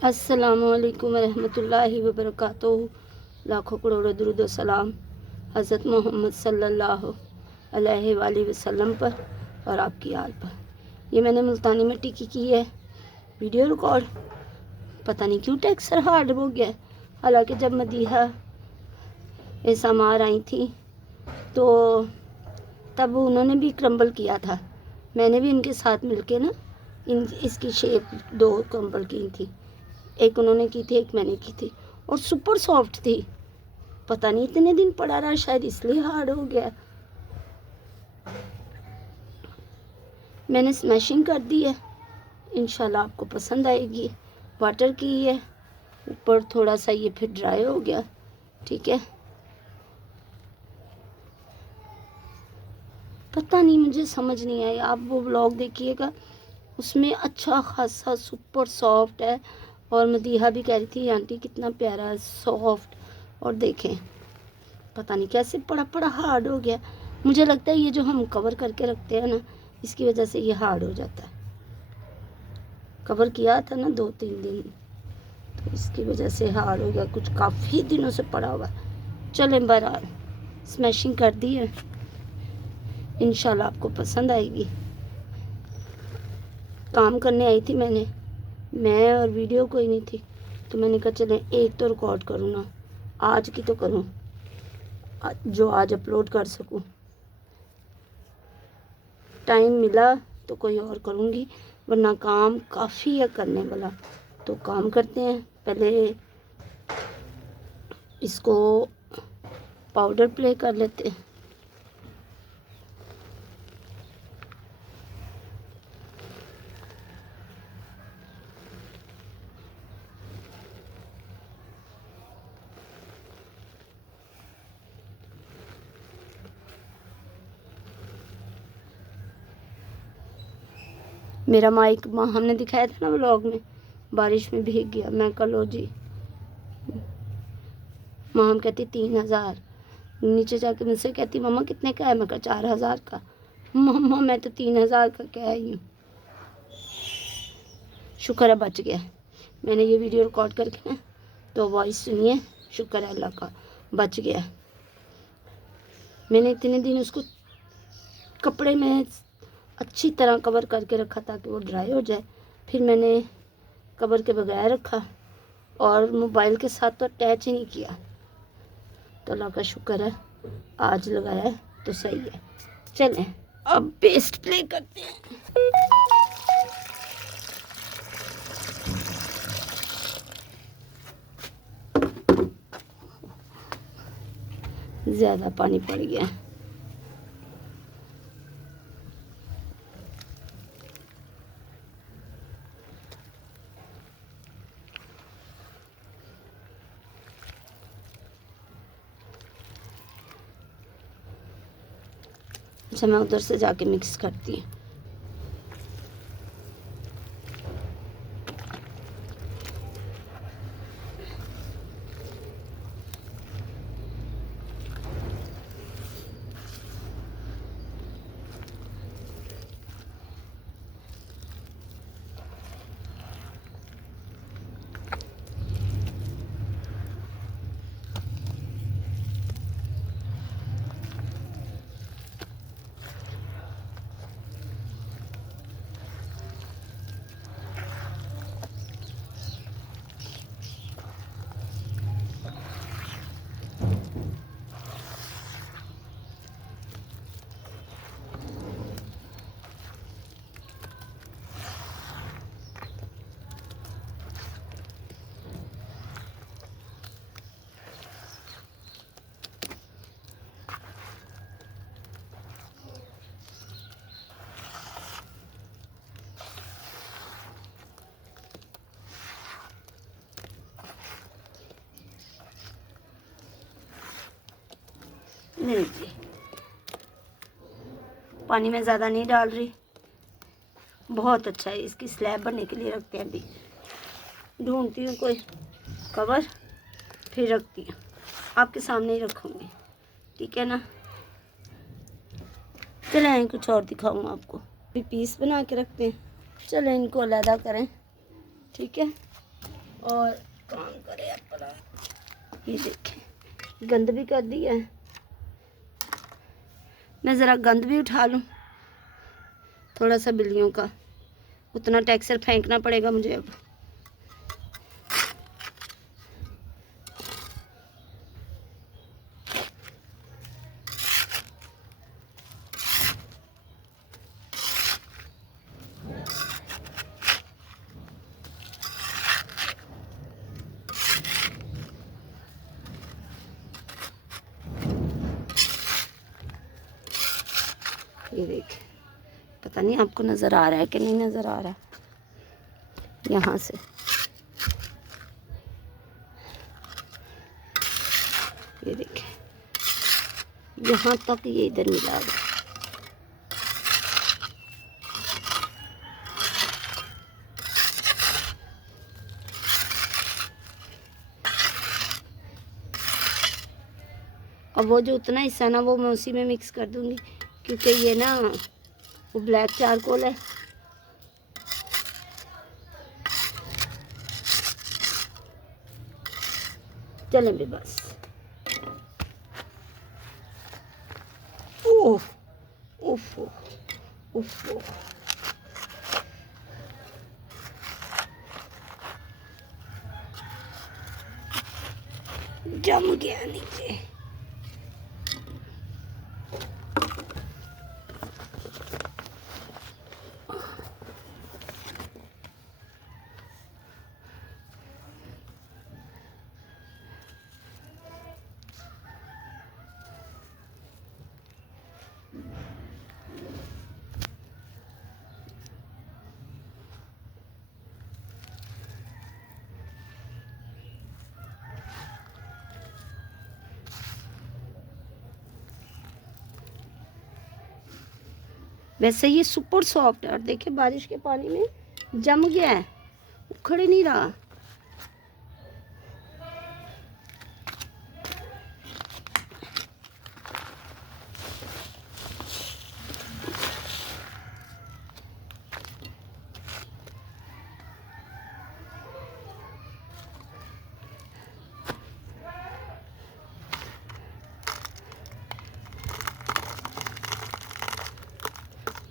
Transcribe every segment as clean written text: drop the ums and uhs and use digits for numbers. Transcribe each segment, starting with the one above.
अस्सलामुअलैकुम रहमतुल्लाहि व बरकातुहू। लाखों करोड़ों दुरूद व सलाम हज़रत मोहम्मद सल्लल्लाहु अलैहि वसल्लम पर और आपकी आल पर। ये मैंने मुल्तानी मिट्टी की है वीडियो रिकॉर्ड। पता नहीं क्यों टेक्सचर हार्ड हो गया। हालांकि जब मदीहा एसामार आई थी तो तब उन्होंने भी क्रम्बल किया था। मैंने भी उनके साथ मिलके ना इसकी शेप 2 क्रम्बल की थी। एक उन्होंने की थी, एक मैंने की थी और सुपर सॉफ्ट थी। पता नहीं इतने दिन पड़ा रहा, शायद इसलिए हार्ड हो गया। मैंने स्मैशिंग कर दी है, इंशाल्लाह आपको पसंद आएगी। वाटर की है, ऊपर थोड़ा सा ये फिर ड्राई हो गया। ठीक है, पता नहीं, मुझे समझ नहीं आया। आप वो व्लॉग देखिएगा, उसमें अच्छा खासा सुपर सॉफ्ट है। और मदीहा भी कह रही थी आंटी कितना प्यारा है सॉफ्ट। और देखें पता नहीं कैसे पड़ा हार्ड हो गया। मुझे लगता है ये जो हम कवर करके रखते हैं ना, इसकी वजह से ये हार्ड हो जाता है। कवर किया था ना 2-3 दिन, तो इसकी वजह से हार्ड हो गया। कुछ काफ़ी दिनों से पड़ा हुआ। चलें, बहरहाल स्मैशिंग कर दी है, इंशाल्लाह आपको पसंद आएगी। काम करने आई थी मैं और वीडियो कोई नहीं थी, तो मैंने कहा चलें एक तो रिकॉर्ड करूँ ना, आज की तो करूँ जो आज अपलोड कर सकूँ। टाइम मिला तो कोई और करूँगी, वरना काम काफ़ी है करने वाला। तो काम करते हैं, पहले इसको पाउडर प्ले कर लेते हैं। मेरा माइक हमने दिखाया था ना व्लॉग में, बारिश में भीग गया। मैं कल लो जी, माँ हम कहती 3000। नीचे जाके मुझसे कहती मम्मा कितने का है? मैं कहा 4000 का। मम्मा मैं तो 3000 का कह रही हूँ। शुक्र है बच गया। मैंने ये वीडियो रिकॉर्ड करके ना तो वॉइस सुनिए, शुक्र है अल्लाह का बच गया। मैंने इतने दिन उसको कपड़े में अच्छी तरह कवर करके रखा ताकि वो ड्राई हो जाए। फिर मैंने कवर के बगैर रखा और मोबाइल के साथ तो अटैच ही नहीं किया। तो अल्लाह का शुक्र है आज लगाया है तो सही है। चलें अब पेस्ट प्ले करते हैं। ज़्यादा पानी पड़ गया। अच्छा, मैं उधर से जाके मिक्स करती हूँ। लीजिए, पानी में ज़्यादा नहीं डाल रही, बहुत अच्छा है। इसकी स्लैब बनने के लिए रखते हैं। अभी ढूंढती हूँ कोई कवर, फिर रखती हूँ। आपके सामने ही रखूँगी, ठीक है ना। चलें कुछ और दिखाऊँ आपको। भी पीस बना के रखते हैं। चलें इनको अलहदा करें, ठीक है। और काम करे अपना। ये देखें गंद भी कर दिया है। मैं ज़रा गंद भी उठा लूँ थोड़ा सा बिल्लियों का, उतना टेक्सचर फेंकना पड़ेगा मुझे अब। ये देखें, पता नहीं आपको नज़र आ रहा है कि नहीं नज़र आ रहा। यहाँ से ये देखें, यहाँ तक ये इधर मिला हुआ। अब वो जो उतना हिस्सा ना वो मैं उसी में मिक्स कर दूंगी, क्योंकि ये ना वो ब्लैक चारकोल है। चलें भी बस। ओह उफ उफ, जम गया नीचे। वैसे ये सुपर सॉफ्ट है और देखिए बारिश के पानी में जम गया है, उखड़ ही नहीं रहा।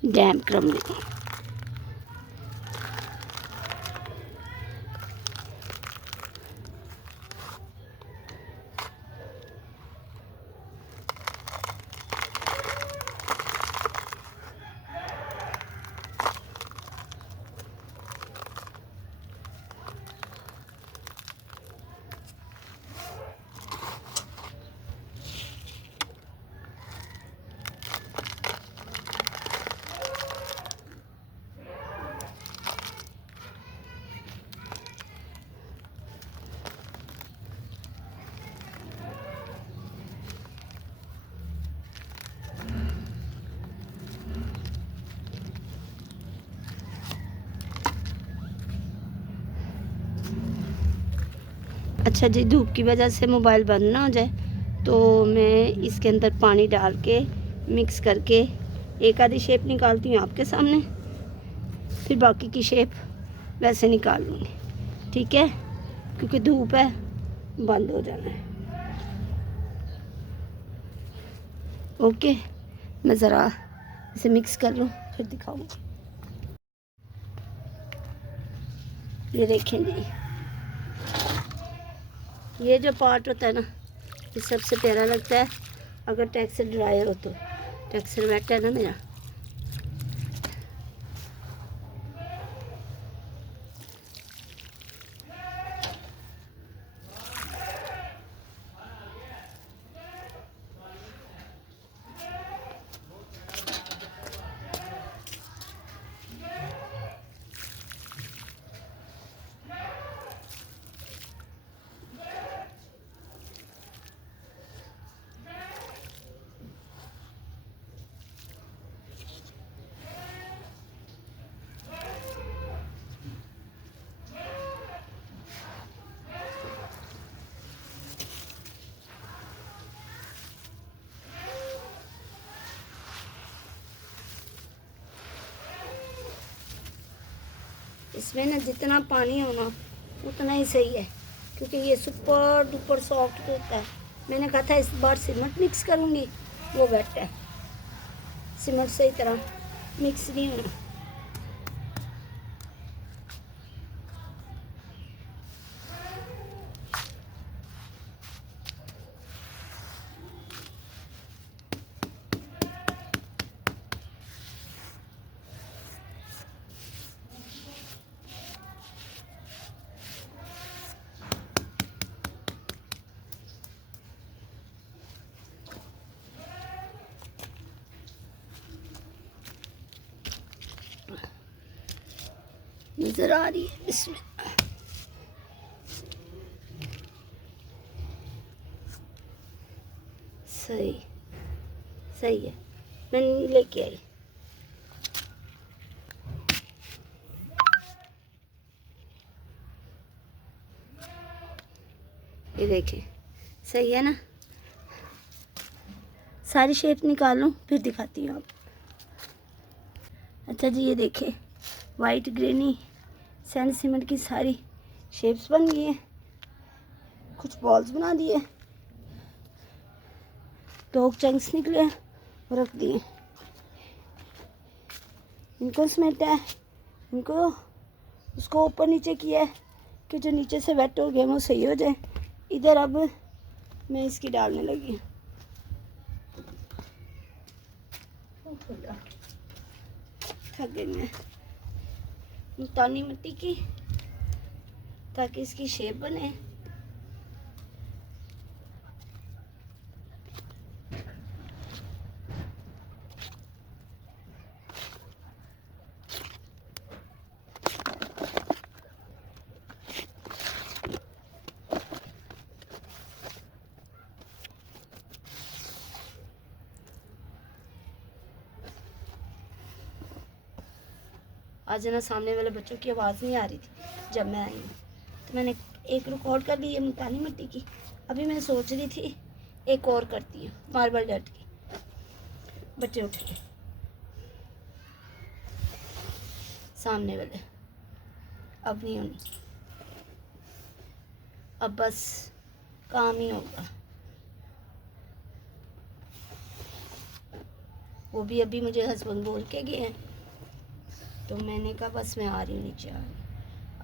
Dam crumbling. अच्छा जी, धूप की वजह से मोबाइल बंद ना हो जाए तो मैं इसके अंदर पानी डाल के मिक्स करके एक आधी शेप निकालती हूँ आपके सामने, फिर बाकी की शेप वैसे निकाल लूँगी। ठीक है, क्योंकि धूप है, बंद हो जाना है। ओके, मैं ज़रा इसे मिक्स कर लूँ फिर दिखाऊँगी। ये देखें जी, ये जो पार्ट होता है ना, ये सबसे प्यारा लगता है अगर टेक्सचर ड्राई हो तो। टेक्सचर वेट है ना मेरा। इसमें ना जितना पानी हो ना उतना ही सही है, क्योंकि ये सुपर डुपर सॉफ्ट होता है। मैंने कहा था इस बार सीमेंट मिक्स करूँगी, वो वेट है, सीमेंट सही तरह मिक्स नहीं होना। नजर आ रही है इसमें। सही सही है, मैं लेके आई। ये देखें, सही है ना। सारी शेप निकाल लूँ फिर दिखाती हूँ आप। अच्छा जी, ये देखें, वाइट ग्रेनी सैंड सीमेंट की सारी शेप्स बन गई हैं। कुछ बॉल्स बना दिए, दो चंक्स निकले और रख दिए। इनको समेटा है, इनको उसको ऊपर नीचे किया है कि जो नीचे से वेट हो गया वो सही हो जाए। इधर अब मैं इसकी डालने लगी हूँ थक गई मैं, मुल्तानी मिट्टी की, ताकि इसकी शेप बने। आज ना सामने वाले बच्चों की आवाज़ नहीं आ रही थी जब मैं आई हूँ, तो मैंने एक रिकॉर्ड कर ली है मुल्तानी मिट्टी की। अभी मैं सोच रही थी एक और करती हूँ मार्बल डट की। बच्चे उठ गए सामने वाले, अब नहीं होनी, अब बस काम ही होगा। वो भी अभी मुझे हस्बैंड बोल के गए हैं, तो मैंने कहा बस मैं आ रही हूँ, नीचे आ रही हूँ।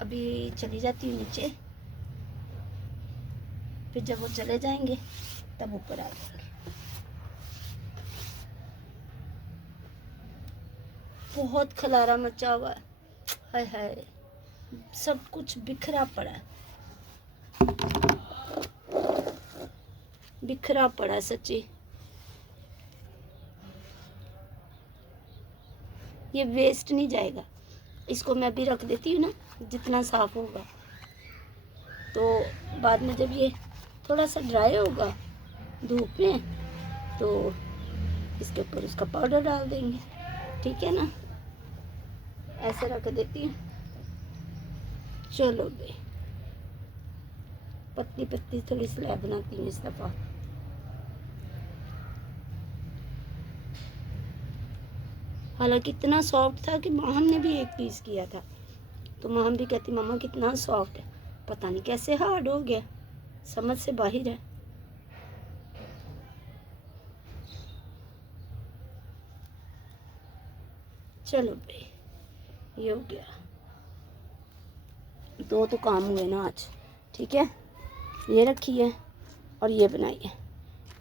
अभी चली जाती हूँ नीचे, फिर जब वो चले जाएंगे तब ऊपर आ जाएंगे। बहुत खलारा मचा हुआ है, हाय हाय, सब कुछ बिखरा पड़ा है, बिखरा पड़ा है सच्ची। ये वेस्ट नहीं जाएगा, इसको मैं अभी रख देती हूँ ना, जितना साफ होगा तो बाद में जब ये थोड़ा सा ड्राई होगा धूप में, तो इसके ऊपर उसका पाउडर डाल देंगे, ठीक है ना। ऐसे रख देती हूँ। चलो भाई, पतली पतली थोड़ी स्लैब बनाती हूँ इस दफ़ा। हालांकि इतना सॉफ्ट था कि माहम ने भी एक पीस किया था, तो माहम भी कहती मामा कितना सॉफ्ट है, पता नहीं कैसे हार्ड हो गया, समझ से बाहर है। चलो भाई, ये हो गया, दो तो काम हुए ना आज, ठीक है। ये रखी है और ये बनाई है,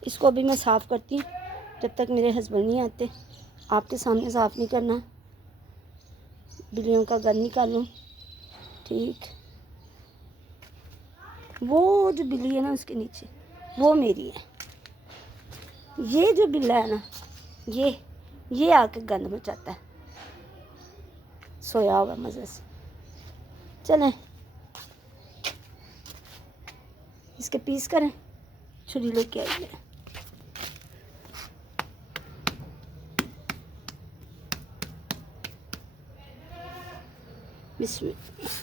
इसको अभी मैं साफ़ करती हूँ जब तक मेरे हस्बैंड नहीं आते। आपके सामने साफ़ नहीं करना, बिल्लियों का घर निकालूँ, ठीक। वो जो बिल्ली है ना उसके नीचे, वो मेरी है। ये जो बिल्ला है ना, ये आके गंद मचाता है, सोया हुआ मज़े से। चलें इसके पीस करें, छुरी लेके आइए। बिस्मिल्लाह।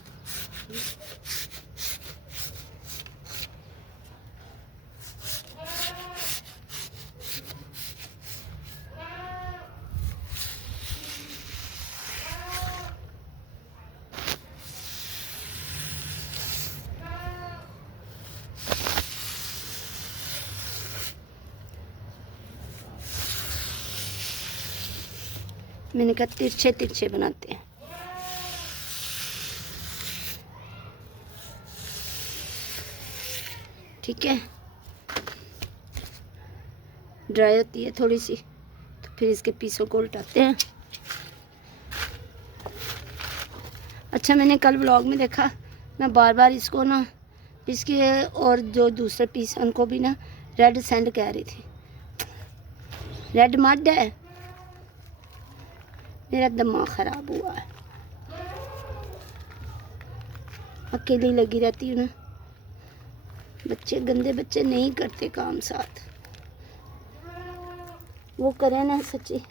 मैंने कहा तिरछे तिरछे बनाते हैं। ठीक है, ड्राई होती है थोड़ी सी तो फिर इसके पीसों को उल्टाते हैं। अच्छा, मैंने कल व्लॉग में देखा, मैं बार बार इसको ना इसके और जो दूसरे पीस उनको भी ना रेड सैंड कह रही थी। रेड मड है, मेरा दिमाग ख़राब हुआ है। अकेली लगी रहती हूँ ना, बच्चे गंदे बच्चे नहीं करते काम साथ, वो करें ना। सच्ची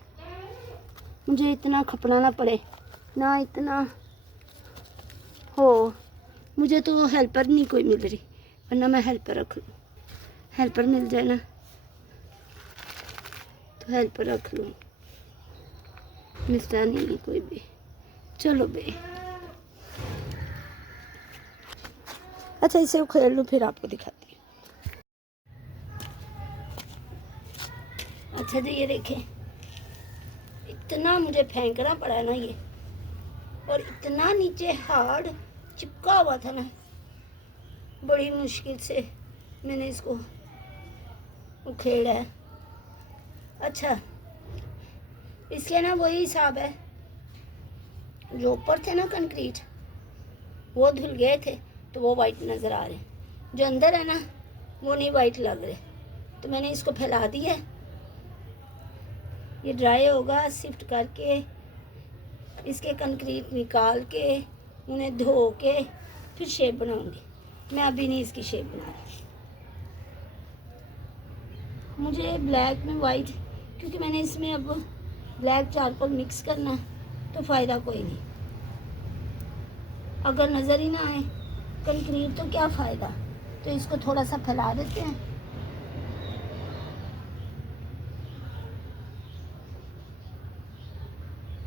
मुझे इतना खपना ना पड़े ना, इतना हो। मुझे तो हेल्पर नहीं कोई मिल रही, वरना मैं हेल्पर रख लूँ। हेल्पर मिल जाए ना तो हेल्पर रख लूँ, मिलता नहीं है कोई भी। चलो बे, अच्छा इसे उखेड़ लूँ फिर आपको दिखाती हूँ। अच्छा जी, ये देखें, इतना मुझे फेंकना पड़ा है ना ये, और इतना नीचे हार्ड चिपका हुआ था ना, बड़ी मुश्किल से मैंने इसको उखेड़ा है। अच्छा, इसलिए ना वही हिसाब है, जो ऊपर थे ना कंक्रीट वो धुल गए थे तो वो वाइट नज़र आ रहे, जो अंदर है ना वो नहीं वाइट लग रहे। तो मैंने इसको फैला दिया, ये ड्राई होगा, शिफ्ट करके इसके कंक्रीट निकाल के उन्हें धो के फिर शेप बनाऊंगी। मैं अभी नहीं इसकी शेप बना रही। मुझे ब्लैक में वाइट, क्योंकि मैंने इसमें अब ब्लैक चारकोल मिक्स करना तो फ़ायदा कोई नहीं। अगर नज़र ही ना आए कंक्रीट तो क्या फ़ायदा। तो इसको थोड़ा सा फैला देते हैं।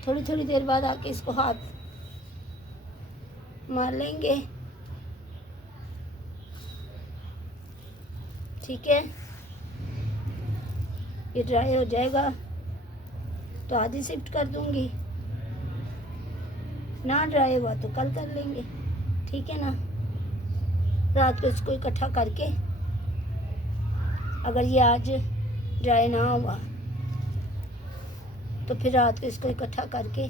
थोड़ी थोड़ी देर बाद आके इसको हाथ मार लेंगे। ठीक है, ये ड्राई हो जाएगा तो आधी शिफ्ट कर दूंगी, ना ड्राई हुआ तो कल कर लेंगे। ठीक है ना, रात को इसको इकट्ठा करके, अगर ये आज ड्राई ना हुआ तो फिर रात को इसको इकट्ठा करके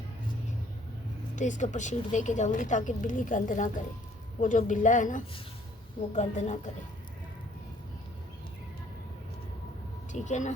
तो इसके ऊपर शीट दे के जाऊँगी, ताकि बिल्ली गंद ना करे। वो जो बिल्ला है ना वो गंद ना करे। ठीक है ना।